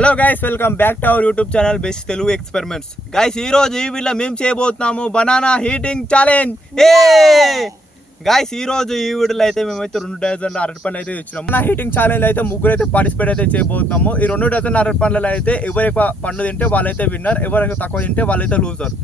Hello guys welcome back to our YouTube channel best Telugu experiments guys ఈ రోజు ఈ video మేము చేయబోతున్నాము బనానా హీటింగ్ ఛాలెంజ్ గాయస్ ఈ రోజు ఈ వీడియోలో అయితే మేమైతే రెండు డజన్ల అరటి పండ్లు అయితే ఇచ్చినాము బనానా హీటింగ్ ఛాలెంజ్ అయితే ముగ్గురు అయితే పార్టిసిపేట్ అయితే చేయబోతున్నాము. ఈ రెండు డజన్ అరటి పండ్లలో అయితే ఎవరు ఎక్కువ పండు తింటే వాళ్ళైతే విన్నర్ ఎవరైతే తక్కువ తింటే వాళ్ళైతే లూజర్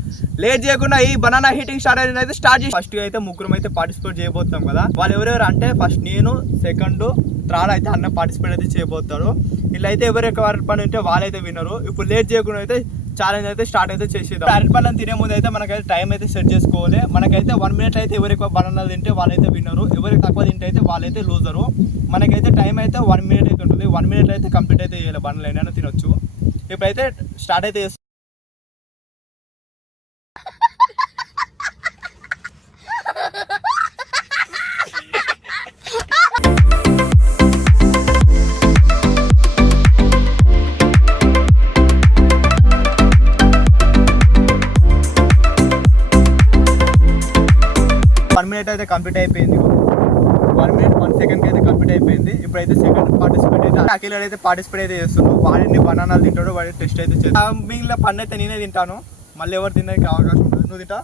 లేట్ చేయకుండా ఈ బనానా హీటింగ్ స్టార్ట్ అయితే స్టార్ట్ చేసి ఫస్ట్ అయితే ముగ్గురు అయితే పార్టిసిపేట్ చేయబోతున్నాం కదా. వాళ్ళు ఎవరెవరు అంటే ఫస్ట్ నేను సెకండ్ త్రాడ్ అయితే అన్న పార్టిసిపేట్ అయితే చేయబోతారు. వీళ్ళు అయితే ఎవరు అరటి పండు ఉంటే వాళ్ళైతే వినరు. ఇప్పుడు లేట్ చేయకుండా అయితే ఛాలెంజ్ అయితే స్టార్ట్ అయితే చేసేద్దాం. అరటి పండ్లను తినే ముందు అయితే మనకైతే టైం అయితే సెట్ చేసుకోవాలి. మనకైతే వన్ మినిట్ అయితే ఎవరు ఎక్కువ బనానాలు తింటే వాళ్ళైతే విన్నరు ఎవరికి తక్కువ తింటే అయితే వాళ్ళైతే లూజరు మనకైతే టైం అయితే వన్ మినిట్ అయితే ఉంటుంది. వన్ మినిట్ అయితే కంప్లీట్ అయితే చేయాలి బండ్లు అయినా తినొచ్చు. ఇప్పుడైతే స్టార్ట్ అయితే మినిట్ అయితే కంప్లీట్ అయిపోయింది వన్ మినిట్ వన్ సెకండ్ అయితే కంప్లీట్ అయిపోయింది. ఇప్పుడైతే సెకండ్ పార్టిసిపేట్ అయితే అఖిల్ అయితే పార్టిసిపేట్ అయితే చేస్తున్నాడు. వాడిని బనానాలు తింటాడు వాడి టెస్ట్ అయితే చేస్తాను మిగిలిన పన్ను అయితే నేనే తింటాను. మళ్ళీ ఎవరు తినడానికి అవకాశం ఉంటుంది నువ్వు తింటా?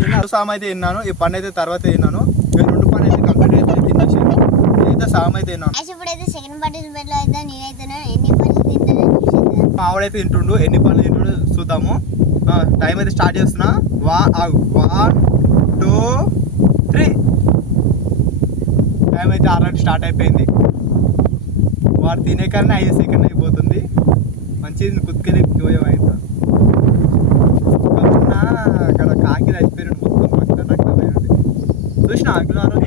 తిన్నా. సామ్ అయితే తిన్నాను. ఈ పన్ను అయితే తర్వాత తిన్నాను. రెండు పన్ను అయితే కంప్లీట్ అయితే తినచ్చు నేనైతే సామ్ అయితే తిన్నాను. ఇప్పుడైతే సెకండ్ పార్టిసిపేట్లో అయితే నేనైతే ఎన్ని పనులు తింటానో చూసేద్దాం. మా ఆవిడైతే తింటుండు. ఎన్ని పనులు తింటుండో చూద్దాము. టైం అయితే స్టార్ట్ చేస్తున్నా. వా వన్ టూ త్రీ. టైం అయితే ఆల్రెడీ స్టార్ట్ అయిపోయింది. వాడు తినే కన్నా ఐదు సెకండ్ అయిపోతుంది. మంచిది కుత్కెళ్ళి అయితే. కన్నా అక్కడ కాకి చచ్చిపోయాడు మొత్తం పక్కన పోయాడు చూసిన ఆకులారు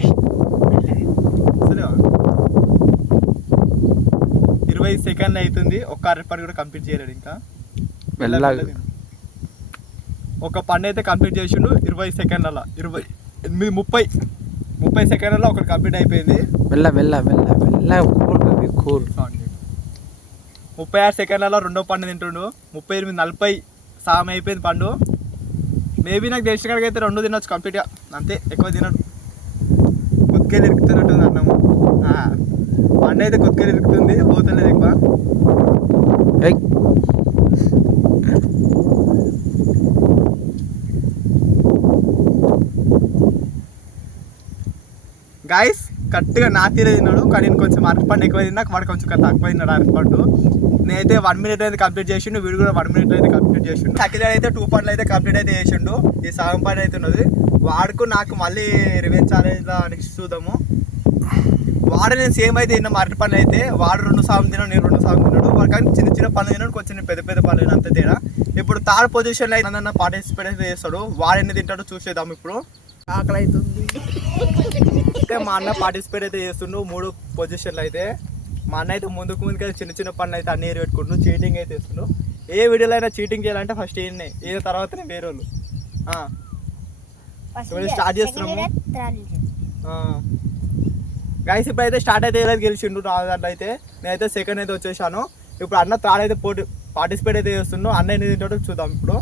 ఇరవై సెకండ్ అవుతుంది. ఒక్క అరటి కూడా కంప్లీట్ చేయలేడు ఇంకా. మెల్లగా ఒక పని అయితే కంప్లీట్ చేసిండు ఇరవై సెకండ్ల ఇరవై ఎనిమిది ముప్పై ముప్పై సెకండ్లలో ఒకటి కంప్లీట్ అయిపోయింది. మెల్ల మెల్ల మెల్ల మెల్ల కూల్ బేబీ కూల్. ముప్పై ఆరు సెకండ్లలో రెండో పండు తింటుండు. ముప్పై ఎనిమిది నలభై సాయం అయిపోయింది పండు. మేబీ నాకు తెలిసిన కాడికి అయితే రెండు తినొచ్చు కంప్లీట్గా అంతే ఎక్కువ తినడు కొద్దిగా ఇరుకుతున్నట్టుంది అన్నము. పండు అయితే కొద్దిగా ఇరుకుతుంది పోతలేదు ఎక్కువ. గాయస్ కరెక్ట్గా నా తీరే తిన్నాడు కానీ నేను కొంచెం అరటిపండు ఎక్కువ తిన్నా వాడు కొంచెం తక్కువ తిన్నాడు అరటిపండు నేనైతే వన్ మినిట్ అయితే కంప్లీట్ చేసిండు వీడు కూడా వన్ మినిట్ అయితే కంప్లీట్ చేసిండు. అఖిల్ అయితే టూ పండ్లు అయితే కంప్లీట్ అయితే చేసిండు. ఈ సగం పండు అయితే ఉన్నది. వాడుకు నాకు మళ్ళీ రివెంజ్ ఛాలెంజ్ నెక్స్ట్ చూద్దాము. వాడు నేను సేమ్ అయితే తిన్నాం అరటి పనులు అయితే. వాడు రెండు సాగం తిన్నాడు నేను రెండు సాగం తిన్నాడు. వాడు కానీ చిన్న చిన్న పనులు తిన్నాడు కొంచెం పెద్ద పెద్ద పనులు తిన్నాను తేడా. ఇప్పుడు థర్డ్ పొజిషన్లో అయితే నన్ను పార్టిసిపేట్ అయితే చేస్తాడు. వాడు ఎన్ని తింటాడో చూసేద్దాం ఇప్పుడు. ఆకలి అవుతుంది అయితే మా అన్న పార్టిసిపేట్ అయితే చేస్తుండు. మూడు పొజిషన్లు అయితే. మా అన్న అయితే ముందుకు ముందుకు అయితే చిన్న చిన్న పనులు అయితే అన్ని పెట్టుకుంటూ చీటింగ్ అయితే చేస్తుండు. ఏ వీడియోలో అయినా చీటింగ్ చేయాలంటే ఫస్ట్ ఈయన్నే ఈయన తర్వాతనే వేరే వాళ్ళు. start చేస్తున్నాము. గైస్ ఇప్పుడు అయితే స్టార్ట్ అయితే ఏదైతే గెలిచిండు నా దాంట్లో అయితే నేనైతే సెకండ్ అయితే వచ్చేసాను. ఇప్పుడు అన్న థర్డ్ అయితే పోటీ పార్టిసిపేట్ అయితే చేస్తుండు. అన్న ఎన్ని చూద్దాం ఇప్పుడు.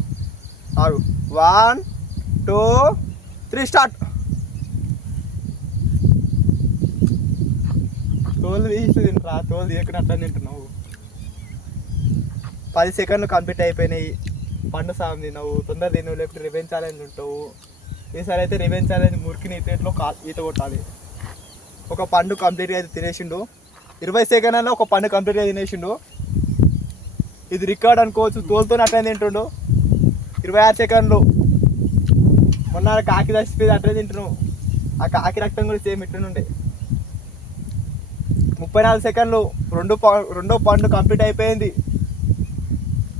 ఆరు వన్ టూ త్రీ స్టార్ట్ తోలు తీసి తింటరా? తోలు తీయకుండా అట్లా తింటున్నావు. పది సెకండ్లు కంప్లీట్ అయిపోయినాయి. పండు సాగం తిన్నావు తొందర తిన్నావు లేకపోతే రివెన్ ఛాలెంజ్ ఉంటావు. ఈసారి అయితే రివెన్ ఛాలెంజ్ మురికిని ఇతలో కా ఈత కొట్టాలి. ఒక పండు కంప్లీట్గా అయితే తినేసిండు. ఇరవై సెకండ్లలో ఒక పండు కంప్లీట్గా తినేసిండు. ఇది రికార్డ్ అనుకోవచ్చు తోలుతోనే అట్లనే తింటుండు. ఇరవై ఆరు సెకండ్లు. మొన్న కాకి చచ్చిపోయింది అట్లనే తింటున్నావు. ఆ కాకి రక్తం కూడా సేమ్ ఇట్లనుండే ముప్పై నాలుగు సెకండ్లు రెండు ప- రెండో పాయింట్ కంప్లీట్ అయిపోయింది.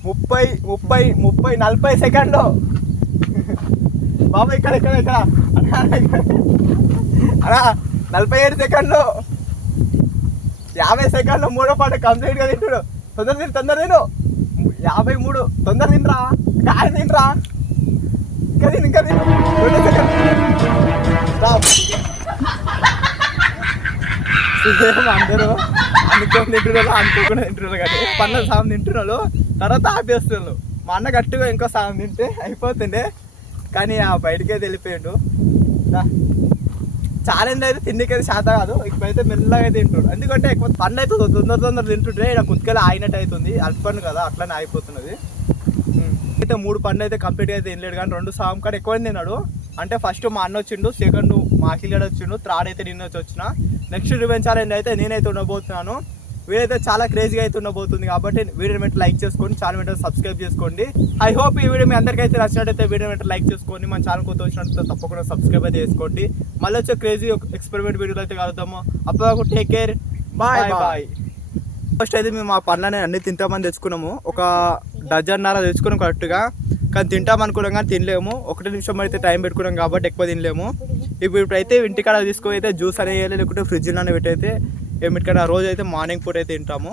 ముప్పై ముప్పై ముప్పై నలభై సెకండ్లు. బాబా ఇక్కడ ఇక్కడ ఇక్కడ. అన్నా, నలభై ఏడు సెకండ్లు. యాభై సెకండ్లు మూడో పాట కంప్లీట్గా తింటాడు. తొందర తిను తొందర తిను. యాభై మూడు తొందర తినరా? కాయ తినరా? ఇంకా తిను ఇంకా తిను. సేమ్ అందరూ అనుకోని తింటున్నారు అనుకోకుండా తింటున్నారు కానీ పన్న సాగం తింటున్నారు తర్వాత ఆపేస్తున్నారు. మా అన్న గట్టిగా ఇంకో సాగం తింటే అయిపోతుండే. కానీ ఆ బయటకే వెళ్ళిపోయాడు. దా. ఛాలెంజ్ అయితే తిండికి అయితే శాత కాదు. ఇప్పుడైతే మెల్లగా అయితే తింటాడు ఎందుకంటే ఎక్కువ పండు అయితే తొందర తొందర తింటుంటే ఇక్కడ కుత్కెళ్ళి ఆగినట్టు అవుతుంది అల్పండు కదా అట్లనే ఆగిపోతున్నది. అయితే మూడు పండ్లు అయితే కంప్లీట్ అయితే తినలేడు. కానీ రెండు సాం కాడ ఎక్కువ తిన్నాడు. అంటే ఫస్ట్ మా అన్న వచ్చిండు. సెకండ్ మా అఖిల్ వచ్చిండు. థర్డ్ అయితే నిన్న వచ్చి వచ్చిన. నెక్స్ట్ రివెంజ్ ఛాలెంజ్ అయితే నేనైతే ఉండబోతున్నాను. వీడైతే చాలా క్రేజీగా అయితే ఉండబోతుంది కాబట్టి వీడియో వెంట లైక్ చేసుకోండి ఛానల్ వెంట సబ్స్క్రైబ్ చేసుకోండి. ఐ హోప్ ఈ వీడియో మీ అందరికీ అయితే నచ్చినట్టయితే వీడియో వెంట లైక్ చేసుకోండి. మన ఛానల్ కొత్త వచ్చినట్టు తప్పకుండా సబ్స్క్రైబ్ అయితే చేసుకోండి. మళ్ళీ వచ్చే క్రేజీ ఎక్స్పెరిమెంట్ వీడియోలో అయితే కలుద్దాము. అప్పుడు take care bye bye first అయితే మేము ఆ పండ్లని అన్ని తింటామని తెచ్చుకున్నాము. ఒక డజన్ నర తెచ్చుకున్నాం కరెక్ట్గా కానీ తింటాం అనుకున్నాం కానీ తినలేము. ఒకటి నిమిషం అయితే టైం పెట్టుకున్నాం కాబట్టి ఎక్కువ తినలేము. ఇప్పుడు ఇప్పుడైతే ఇంటికాడ తీసుకొని అయితే జ్యూస్ అనేది లేకుంటే ఫ్రిడ్జ్లోనే పెట్టయితే ఏమిటికైనా రోజు అయితే మార్నింగ్ పూట అయితే తింటాము.